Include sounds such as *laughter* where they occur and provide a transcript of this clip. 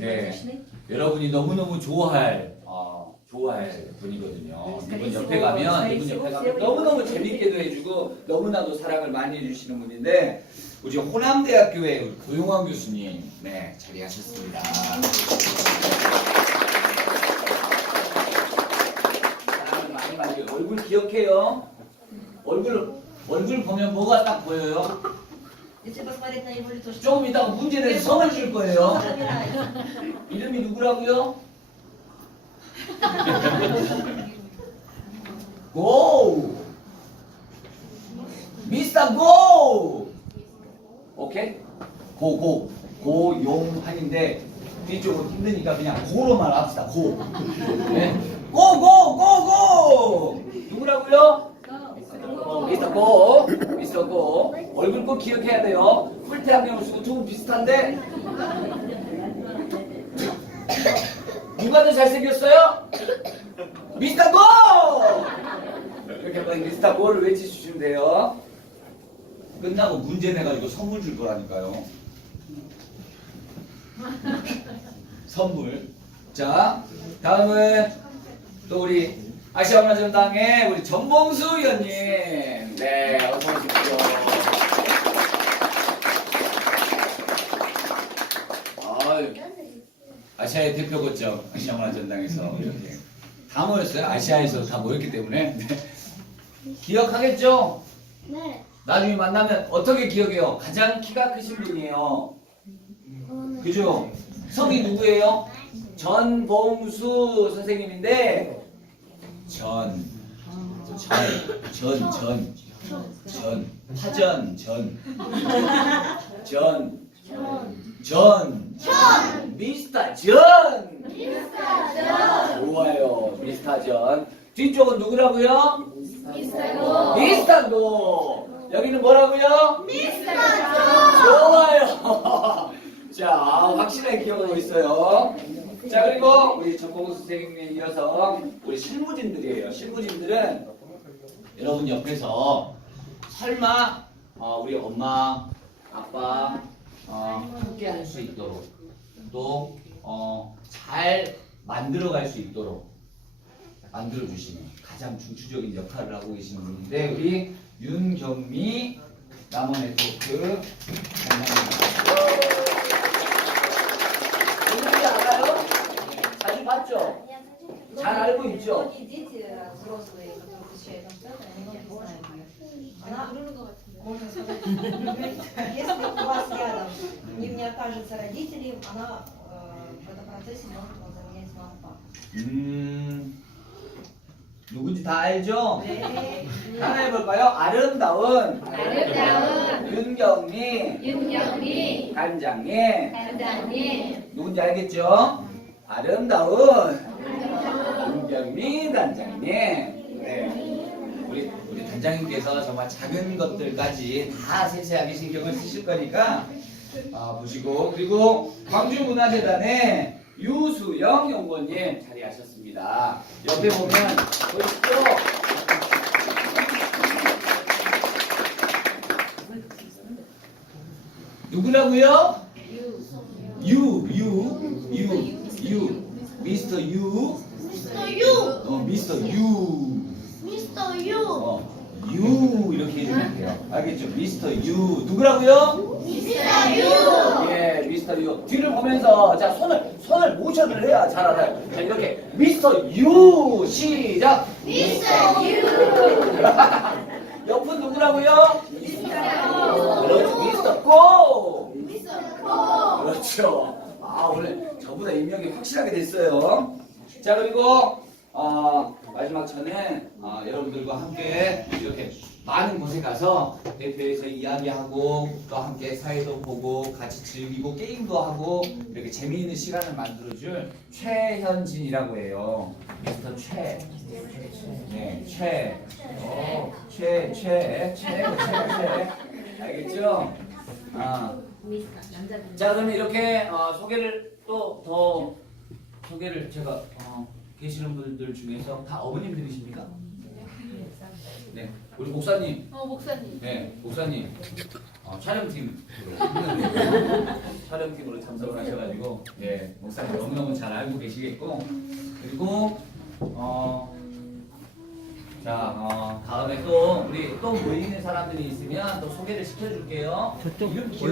네. 여러분이 너무너무 좋아할 어, 좋아할 분이거든요. 이분 옆에 가면 이분 옆에 가면 너무너무 재밌게도 해주고 너무나도 사랑을 많이 해주시는 분인데 우리 호남대학교의 우리 고용환 교수님 네 자리하셨습니다. 사랑을 많이 많이 해요. 얼굴 기억해요. 얼굴 얼굴 보면 뭐가 딱 보여요? Если посмотреть на его лицо, что 조금 이따가 문제 내서 선을 줄 거예요. замирает. 이름이 누구라고요? *laughs* 고! 미스터 고! 오케이? 고, 고. 고용환인데 뒤쪽은 힘드니까 그냥 고로만 합시다. 고. 네? 누가 더 잘생겼어요? 미스터 고! 이렇게 한번 미스터 고를 외치시면 돼요. 끝나고 문제 내가지고 선물 줄 거라니까요. 선물. 자, 다음은 또 우리 아시아 문화전당의 우리 전봉수 의원님. 네, 어서 오십시오. 아시아의 대표 거점 아시아 문화전당에서 이렇게 다 모였어요. 아시아에서 다 모였기 때문에 네. 기억하겠죠? 네. 나중에 만나면 어떻게 기억해요? 가장 키가 크신 분이에요. 그죠? 성이 누구예요? 전봉수 선생님인데 전, 전, 전, 전, 전, 파전, 전, 전, 전, 미스터 전. 좋아요, 미스터 전. 뒤쪽은 누구라고요? 미스터 고. 여기는 뭐라고요? 좋아요. *laughs* 자, 확실하게 기억하고 있어요. 자, 그리고 우리 전공수 선생님에 이어서 우리 실무진들이에요. 실무진들은 여러분 옆에서 설마 어, 우리 엄마, 아빠 어, 함께 할 수 있도록 또 어, 잘 만들어 갈 수 있도록 만들어 주시는 가장 중추적인 역할을 하고 계시는 분인데 우리 윤경미 남원 네트워크 장관님. 누군지 알아요? 자주 봤죠? 잘 알고 있죠? Многие дети, взрослые, которые посещают наш центр, они многие знают ее. Она, можно сказать, если у вас рядом не, не окажется родителей, она э, в этом процессе может вам заменять маму папу. 음, 누군지 다 알죠? 네. 하나 해볼까요? 아름다운 아름다운 윤경미 윤경미 단장님 단장님 누군지 알겠죠? 아름다운 윤경미 단장님 네. 우리, 우리 단장님께서 정말 작은 것들까지 다 세세하게 신경을 쓰실 거니까 아, 보시고 그리고 광주문화재단의 유수영 연구원님 자리하셨습니다. 옆에 보면 보이시죠? 누구라고요? 유, 유, 유, 유, 미스터 유, 미스터 유. 어, 미스터 유, 미스터 유. 어, 유 이렇게 해주면 돼요. 알겠죠? 미스터 유 누구라고요? 미스터 유. 예, 미스터 유 뒤를 보면서 자 손을 손을 모션을 해야 잘 알아요. 자 이렇게 미스터 유 시작. 미스터 유. *laughs* 옆은 누구라고요? 그렇죠, 미스터 고. 미스터 코. 그렇죠. 아 오늘 저보다 임명이 확실하게 됐어요. 자 그리고 어, 마지막 저는 어, 여러분들과 함께 이렇게 많은 곳에 가서 대표에서 이야기하고 또 함께 사회도 보고 같이 즐기고 게임도 하고 이렇게 재미있는 시간을 만들어줄 최현진이라고 해요. 미스터 최. 네, 최. 어, 최, 최, 최, 최, 최. 알겠죠? 아. 자 그럼 이렇게 어, 소개를 또 더 소개를 제가 어, 계시는 분들 중에서 다 어머님들이십니까? 네 우리 목사님 어 목사님 네 목사님 어, 촬영팀으로 촬영팀으로 참석을 하셔가지고 예 목사님 너무너무 잘 알고 계시겠고 그리고 어. 자, 어, 다음에 또 우리 또 모이는 사람들이 있으면 또 소개를 시켜줄게요. 저쪽 이름 기억-